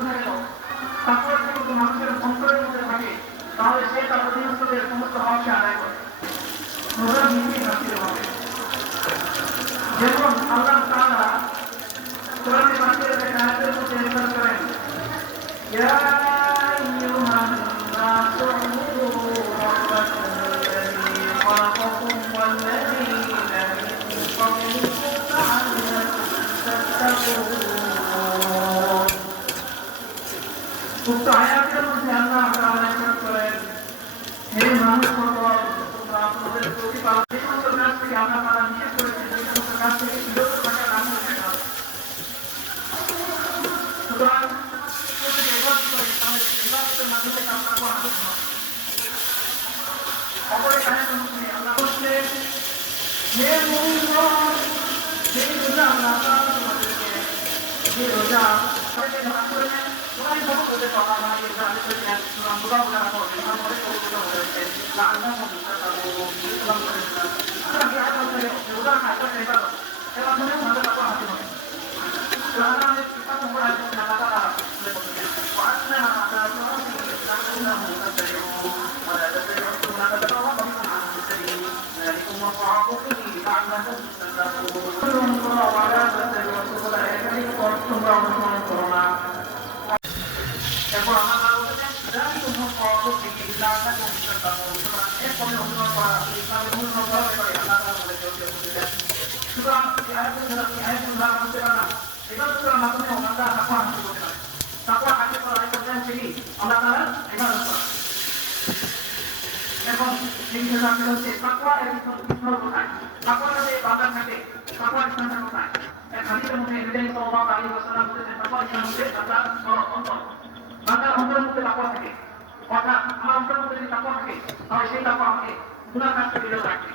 বোঝা গেল তাকওয়া যদি মানুষের অন্তরের মধ্যে থাকে তাহলে সে তার অধীনস্থদের সমস্ত হককে আদায় করে। রোজা নিজেই শাস্তির হবে। যেমন আল্লাহ তাআলা কোরআনে পাকের এক আয়াতের মধ্যে ইরশাদ করেন, ইয়া আইয়ুহান নাসু উবুদু রাব্বাকুম আল্লাযী খালাকাকুম ওয়াল্লাযীনা মিন ক্বাবলিকুম লাআল্লাকুম তাত্তাকুন। উক্ত আয়াতের মধ্যে আল্লাহ তাআলা ইরশাদ করেন, হে মানুষ সকল, তোমরা আপনাদের প্রতিপালক যে সমস্ত কাজ থেকে আল্লাহ তাআলা নিষেধ করেছেন সেই সমস্ত কাজ থেকে বিরত থাকার নাম হচ্ছে নামাজ। সুতরাং যদি ইবাদত করি তাহলে ইবাদতের মাধ্যমে তার তাকওয়া হাসিল হবে। অপরের আয়াতের মধ্যে আল্লাহ বলেন, হে মুমিনগণ, সেই রোজা আল্লাহ তাআলা তোমাদেরকে যে রোজা তাদেরকে ধারণ করেছেন তোমাদের সব ওদের কথা মানে রোজা আদায় করেছেন সুতরাং রোজা বলে রাখো যেখান থেকে পবিত্র হয়েছে আল্লাহ রোজা খাদ্য ইবাদত এর মাধ্যমে আমাদের তাকওয়া হাসিল হবে। সুতরাং কিতাব নম্বর আছে আল্লাহ তাআলা বলে বলেছেন ওয়াসনা আলা রাসূলিহি সাল্লাল্লাহু আলাইহি ওয়াসাল্লাম ওয়া লা তাতাবি'u মা তাতাওয়া বিকুম আন সাবিলি যালিকুম ওয়া'আবু বিহি লা'আল্লাকুম তাত্তাকুন ওয়া লা তাতাবি'u সুবুলা একাধিক পথ তোমরা অনুসরণ করো না। এরপর আল্লাহ তাআলা বলেছেন যালিকুম ওয়া'আবু বিহি লা'আল্লাকুম তাত্তাকুন। সুতরাং এর পথে অনুসরণ করা ইসলামের মূল নম্বর ব্যাপারে আল্লাহ তাআলা বলেছেন। সুতরাং এই আয়াতগুলো দ্বারা বুঝতে পারলাম ইবাদত করার মাধ্যমে আমরা তাকওয়া হাসিল করতে পারি। তাকওয়া হাসিল করার আরেকটা পর্যায় হচ্ছে আল্লাহ তাআলার ইবাদত করা। এখন এই বিষয়টা হচ্ছে তাকওয়া এর স্তর কোথায়, তাকওয়া যদি বান্দার থাকে তাকওয়ার স্থানটা কোথায়। এক হাদিসের মধ্যে নবী সাল্লাল্লাহু আলাইহি ওয়াসাল্লাম বলেছেন তাকওয়ার স্থান হচ্ছে আল্লাহর অন্তর। বান্দার অন্তরের মধ্যে তাকওয়া থাকে, অর্থাৎ আমার অন্তরের মধ্যে যদি তাকওয়া থাকে তাহলে সেই তাকওয়া আমাকে গুনাহ কাজ থেকে বিরত রাখবে।